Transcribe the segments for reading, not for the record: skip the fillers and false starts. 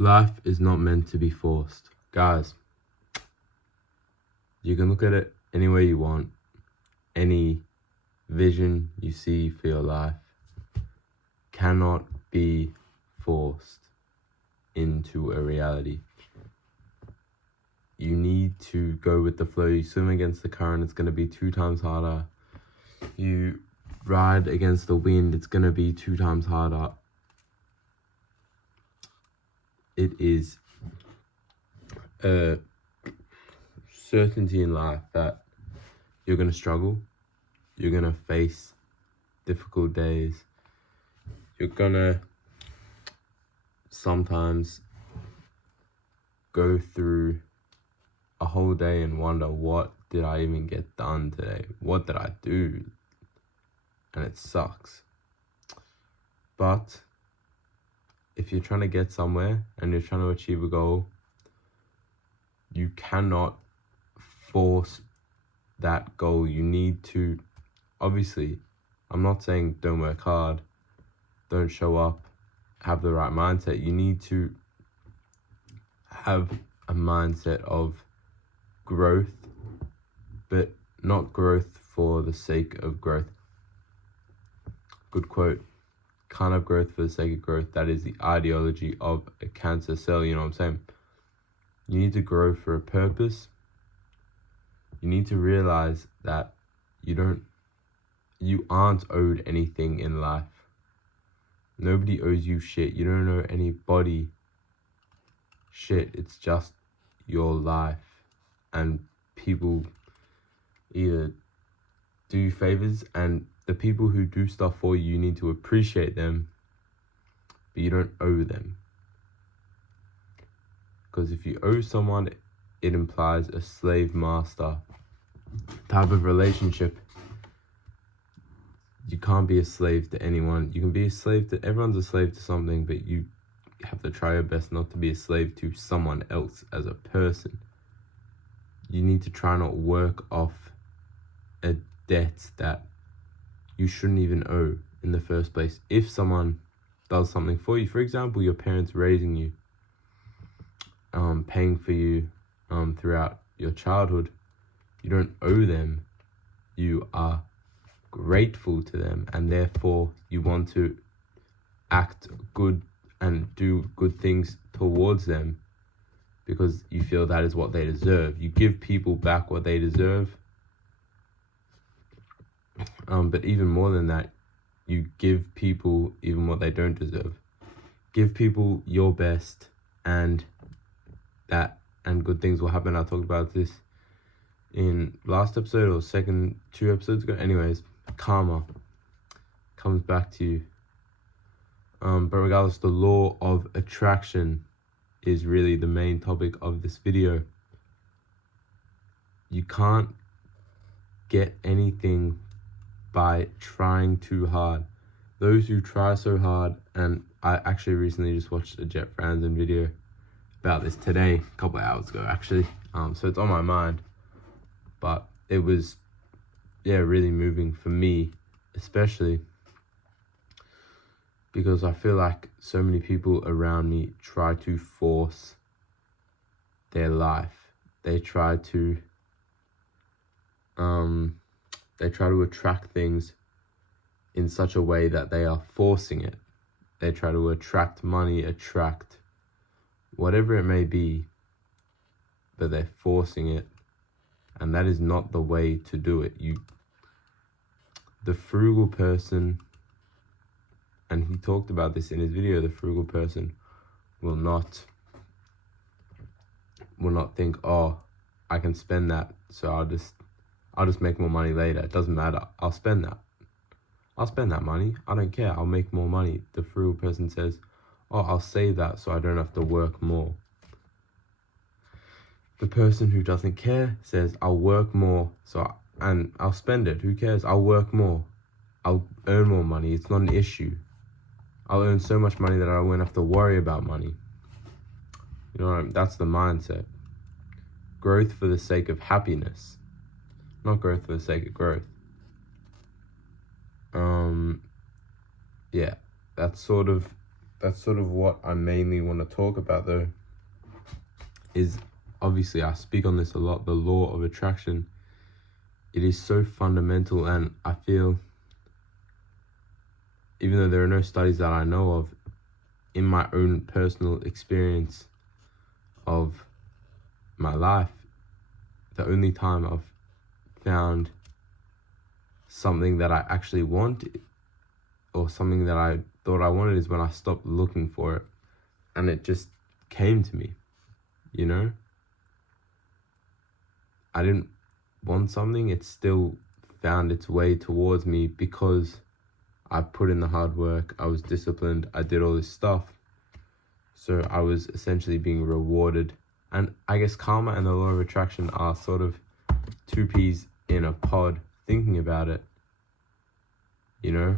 Life is not meant to be forced. Guys, you can look at it any way you want. Any vision you see for your life cannot be forced into a reality. You need to go with the flow. You swim against the current, it's going to be 2 times harder. You ride against the wind, it's going to be 2 times harder. It is a certainty in life that you're going to struggle. You're going to face difficult days. You're going to sometimes go through a whole day and wonder, what did I even get done today? What did I do? And it sucks. But if you're trying to get somewhere and you're trying to achieve a goal, you cannot force that goal. You need to, obviously, I'm not saying don't work hard, don't show up, have the right mindset. You need to have a mindset of growth, but not growth for the sake of growth. Good quote. Can't have growth for the sake of growth. That is the ideology of a cancer cell, you know what I'm saying? You need to grow for a purpose. You need to realize that you aren't owed anything in life. Nobody owes you shit. You don't owe anybody shit. It's just your life. And people either do you favors, and the people who do stuff for you, you need to appreciate them, but you don't owe them. Because if you owe someone, it implies a slave master type of relationship. You can't be a slave to anyone. You can be a slave to, everyone's a slave to something, but you have to try your best not to be a slave to someone else as a person. You need to try not work off a debt that you shouldn't even owe in the first place. If someone does something for you, for example, your parents raising you, paying for you throughout your childhood, you don't owe them. You are grateful to them, and therefore you want to act good and do good things towards them because you feel that is what they deserve. You give people back what they deserve. But even more than that, you give people even what they don't deserve. Give people your best, and good things will happen. I talked about this in last episode or second 2 episodes ago. Anyways, karma comes back to you. But regardless, the law of attraction is really the main topic of this video. You can't get anything by trying too hard. Those who try so hard, and I actually recently just watched a Jet Franzen video about this today, a couple of hours ago actually, so it's on my mind, but it was really moving for me, especially because I feel like so many people around me try to force their life. They try to attract things in such a way that they are forcing it. They try to attract money, attract whatever it may be, but they're forcing it, and that is not the way to do it. The frugal person, and he talked about this in his video, the frugal person will not think, oh, I can spend that, so I'll just make more money later. It doesn't matter. I'll spend that money. I don't care. I'll make more money. The frugal person says, oh, I'll save that so I don't have to work more. The person who doesn't care says, I'll work more and I'll spend it. Who cares? I'll work more. I'll earn more money. It's not an issue. I'll earn so much money that I won't have to worry about money. You know, that's the mindset. Growth for the sake of happiness, not growth for the sake of growth. That's sort of that's sort of what I mainly want to talk about, though, is obviously I speak on this a lot, the law of attraction. It is so fundamental, and I feel, even though there are no studies that I know of, in my own personal experience of my life, the only time I've found something that I actually wanted, or something that I thought I wanted, is when I stopped looking for it and it just came to me, you know? I didn't want something, it still found its way towards me because I put in the hard work, I was disciplined, I did all this stuff. So I was essentially being rewarded. And I guess karma and the law of attraction are sort of two peas in a pod thinking about it, you know?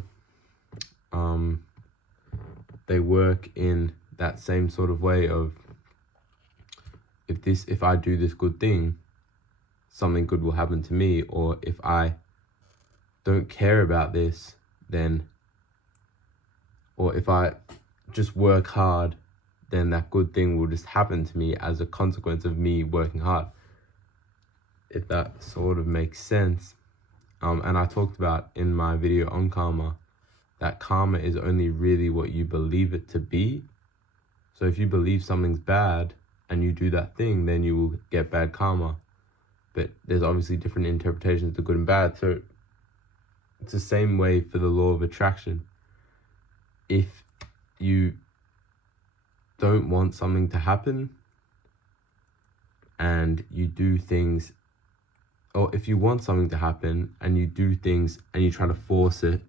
They work in that same sort of way of, if I do this good thing, something good will happen to me, or if I don't care about this, then, or if I just work hard, then that good thing will just happen to me as a consequence of me working hard. If that sort of makes sense. And I talked about in my video on karma, that karma is only really what you believe it to be. So if you believe something's bad and you do that thing, then you will get bad karma. But there's obviously different interpretations of good and bad. So it's the same way for the law of attraction. If you don't want something to happen and you do things, or if you want something to happen and you do things and you try to force it,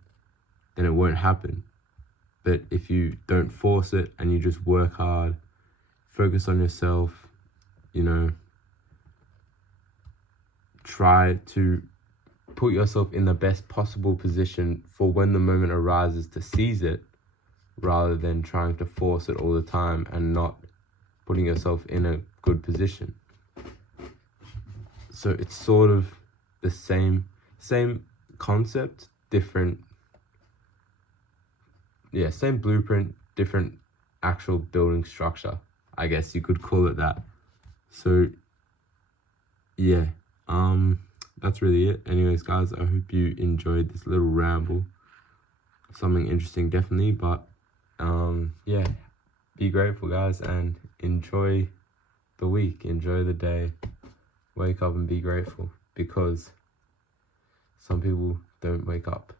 then it won't happen. But if you don't force it and you just work hard, focus on yourself, you know, try to put yourself in the best possible position for when the moment arises to seize it, rather than trying to force it all the time and not putting yourself in a good position. So it's sort of the same concept, different, same blueprint, different actual building structure, I guess you could call it that. So yeah, that's really it. Anyways, guys, I hope you enjoyed this little ramble. Something interesting, definitely, but yeah, be grateful, guys, and enjoy the week, enjoy the day. Wake up and be grateful, because some people don't wake up.